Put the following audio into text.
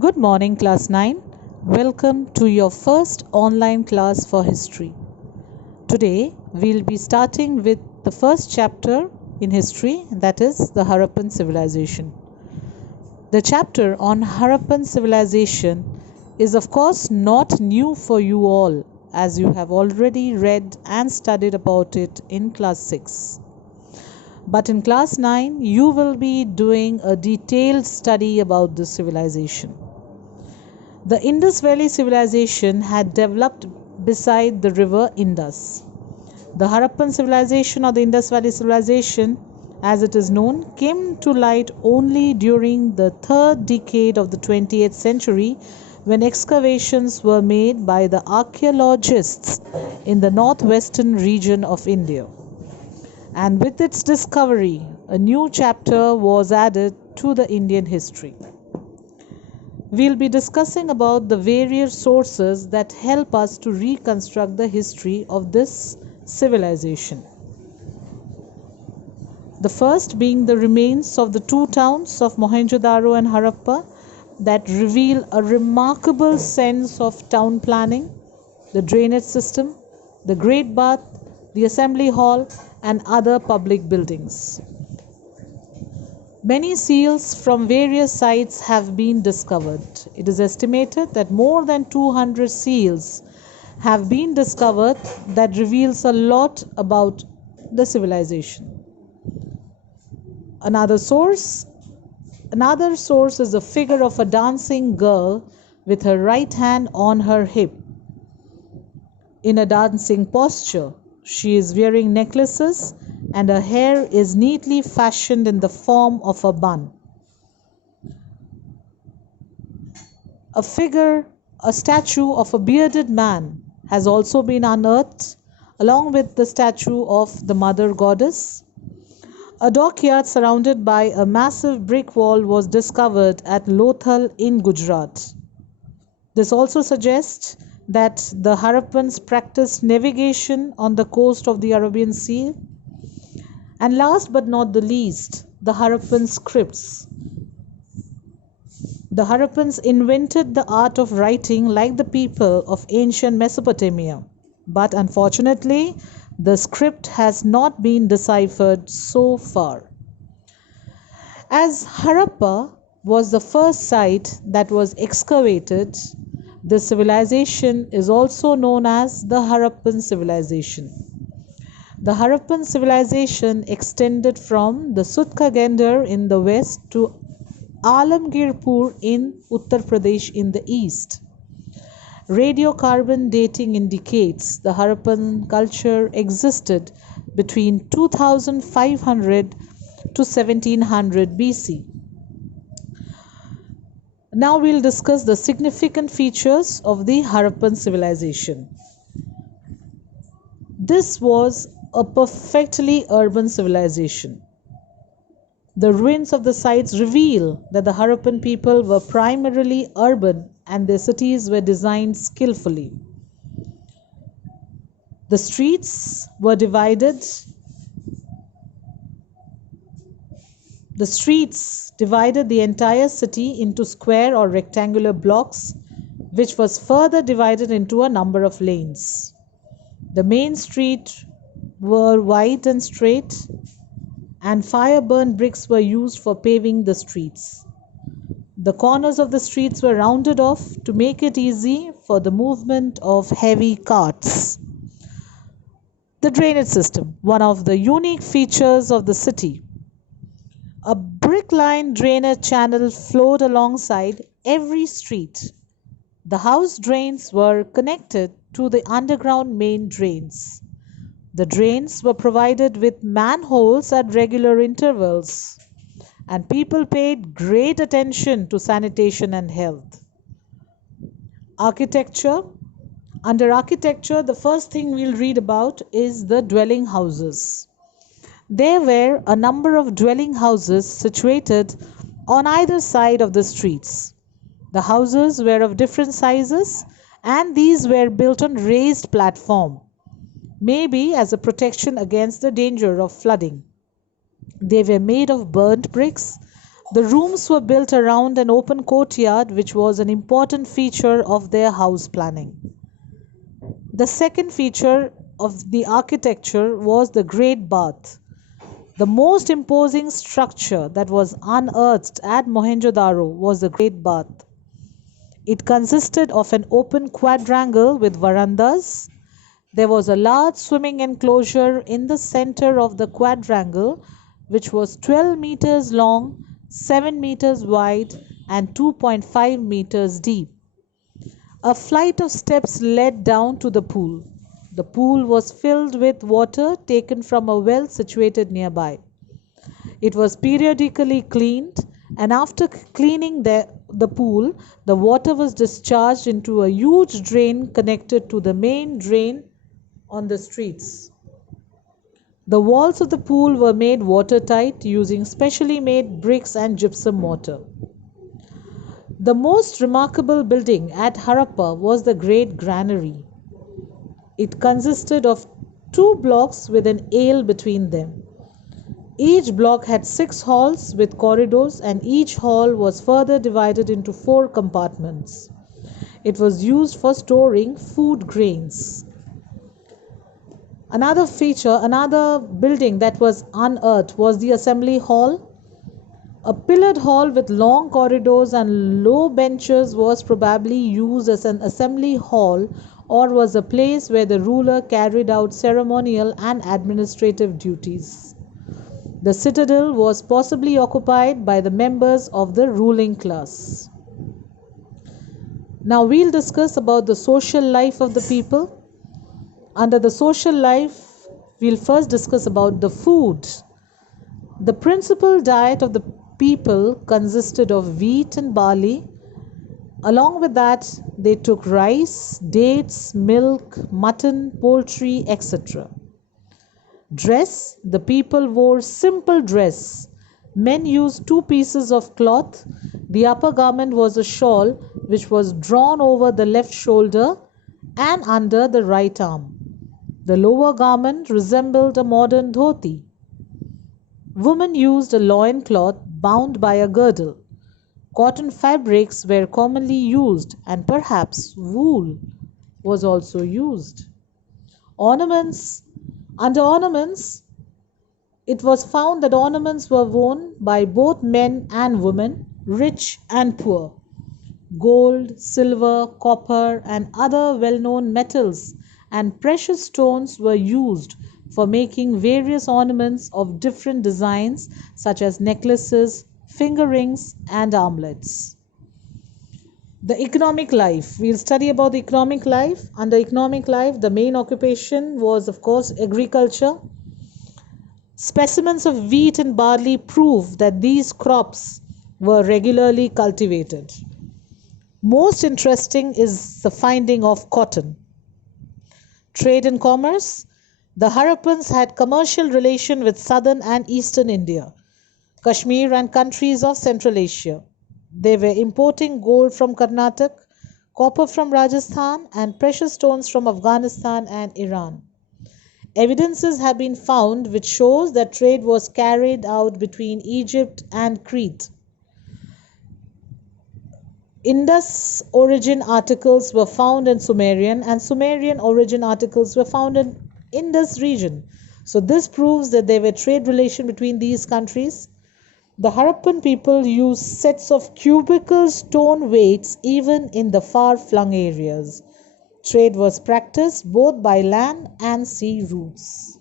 Good morning, Class 9. Welcome to your first online class for history. Today, we'll be starting with the first chapter in history, that is the Harappan Civilization. The chapter on Harappan Civilization is, of course, not new for you all, as you have already read and studied about it in Class 6. But in Class 9, you will be doing a detailed study about this civilization. The Indus Valley civilization had developed beside the river Indus. The Harappan civilization or the Indus Valley civilization, as it is known, came to light only during the third decade of the 20th century when excavations were made by the archaeologists in the northwestern region of India. And with its discovery, a new chapter was added to the Indian history. We'll be discussing about the various sources that help us to reconstruct the history of this civilization. The first being the remains of the two towns of Mohenjo-daro and Harappa that reveal a remarkable sense of town planning, the drainage system, the great bath, the assembly hall, and other public buildings. Many seals from various sites have been discovered. It is estimated that more than 200 seals have been discovered that reveals a lot about the civilization. Another source is the figure of a dancing girl with her right hand on her hip in a dancing posture. She is wearing necklaces and her hair is neatly fashioned in the form of a bun. A statue of a bearded man has also been unearthed, along with the statue of the mother goddess. A dockyard surrounded by a massive brick wall was discovered at Lothal in Gujarat. This also suggests that the Harappans practiced navigation on the coast of the Arabian Sea. And last but not the least, the Harappan scripts. The Harappans invented the art of writing like the people of ancient Mesopotamia. But unfortunately, the script has not been deciphered so far. As Harappa was the first site that was excavated, the civilization is also known as the Harappan Civilization. The Harappan civilization extended from the Sutka-Gandhar in the west to Alamgirpur in Uttar Pradesh in the east. Radiocarbon dating indicates the Harappan culture existed between 2500 to 1700 BC. Now we'll discuss the significant features of the Harappan civilization. This was a perfectly urban civilization. The ruins of the sites reveal that the Harappan people were primarily urban and their cities were designed skillfully. The streets divided the entire city into square or rectangular blocks, which was further divided into a number of lanes. The main street were wide and straight, and fire-burned bricks were used for paving the streets. The corners of the streets were rounded off to make it easy for the movement of heavy carts. The drainage system, one of the unique features of the city. A brick-lined drainage channel flowed alongside every street. The house drains were connected to the underground main drains. The drains were provided with manholes at regular intervals, and people paid great attention to sanitation and health. Architecture. Under architecture, the first thing we'll read about is the dwelling houses. There were a number of dwelling houses situated on either side of the streets. The houses were of different sizes, and these were built on raised platform, maybe as a protection against the danger of flooding. They were made of burnt bricks, The rooms were built around an open courtyard, which was an important feature of their house planning. The second feature of the architecture was the Great Bath, the most imposing structure that was unearthed at Mohenjo-daro was the Great Bath. It consisted of an open quadrangle with verandas. There was a large swimming enclosure in the center of the quadrangle, which was 12 meters long, 7 meters wide, and 2.5 meters deep. A flight of steps led down to the pool. The pool was filled with water taken from a well situated nearby. It was periodically cleaned, and after cleaning the pool, the water was discharged into a huge drain connected to the main drain on the streets. The walls of the pool were made watertight using specially made bricks and gypsum mortar. The most remarkable building at Harappa was the Great Granary. It consisted of 2 blocks with an aisle between them. Each block had 6 halls with corridors, and each hall was further divided into 4 compartments. It was used for storing food grains. Another building that was unearthed was the Assembly Hall. A pillared hall with long corridors and low benches was probably used as an assembly hall or was a place where the ruler carried out ceremonial and administrative duties. The citadel was possibly occupied by the members of the ruling class. Now we'll discuss about the social life of the people. Under the social life, we'll first discuss about the food. The principal diet of the people consisted of wheat and barley. Along with that, they took rice, dates, milk, mutton, poultry, etc. Dress, the people wore simple dress. Men used 2 pieces of cloth. The upper garment was a shawl which was drawn over the left shoulder and under the right arm. The lower garment resembled a modern dhoti. Women used a loin cloth bound by a girdle. Cotton fabrics were commonly used, and perhaps wool was also used. Ornaments. Under ornaments, it was found that ornaments were worn by both men and women, rich and poor. Gold, silver, copper, and other well-known metals and precious stones were used for making various ornaments of different designs, such as necklaces, finger rings, and armlets. The economic life. We'll study about the economic life. Under economic life, the main occupation was, of course, agriculture. Specimens of wheat and barley prove that these crops were regularly cultivated. Most interesting is the finding of cotton. Trade and commerce. The Harappans had commercial relation with southern and eastern India, Kashmir, and countries of Central Asia. They were importing gold from Karnataka, copper from Rajasthan, and precious stones from Afghanistan and Iran. Evidences have been found which shows that trade was carried out between Egypt and Crete. Indus origin articles were found in Sumerian, and Sumerian origin articles were found in Indus region. So this proves that there were trade relation between these countries. The Harappan people used sets of cubical stone weights even in the far-flung areas. Trade was practiced both by land and sea routes.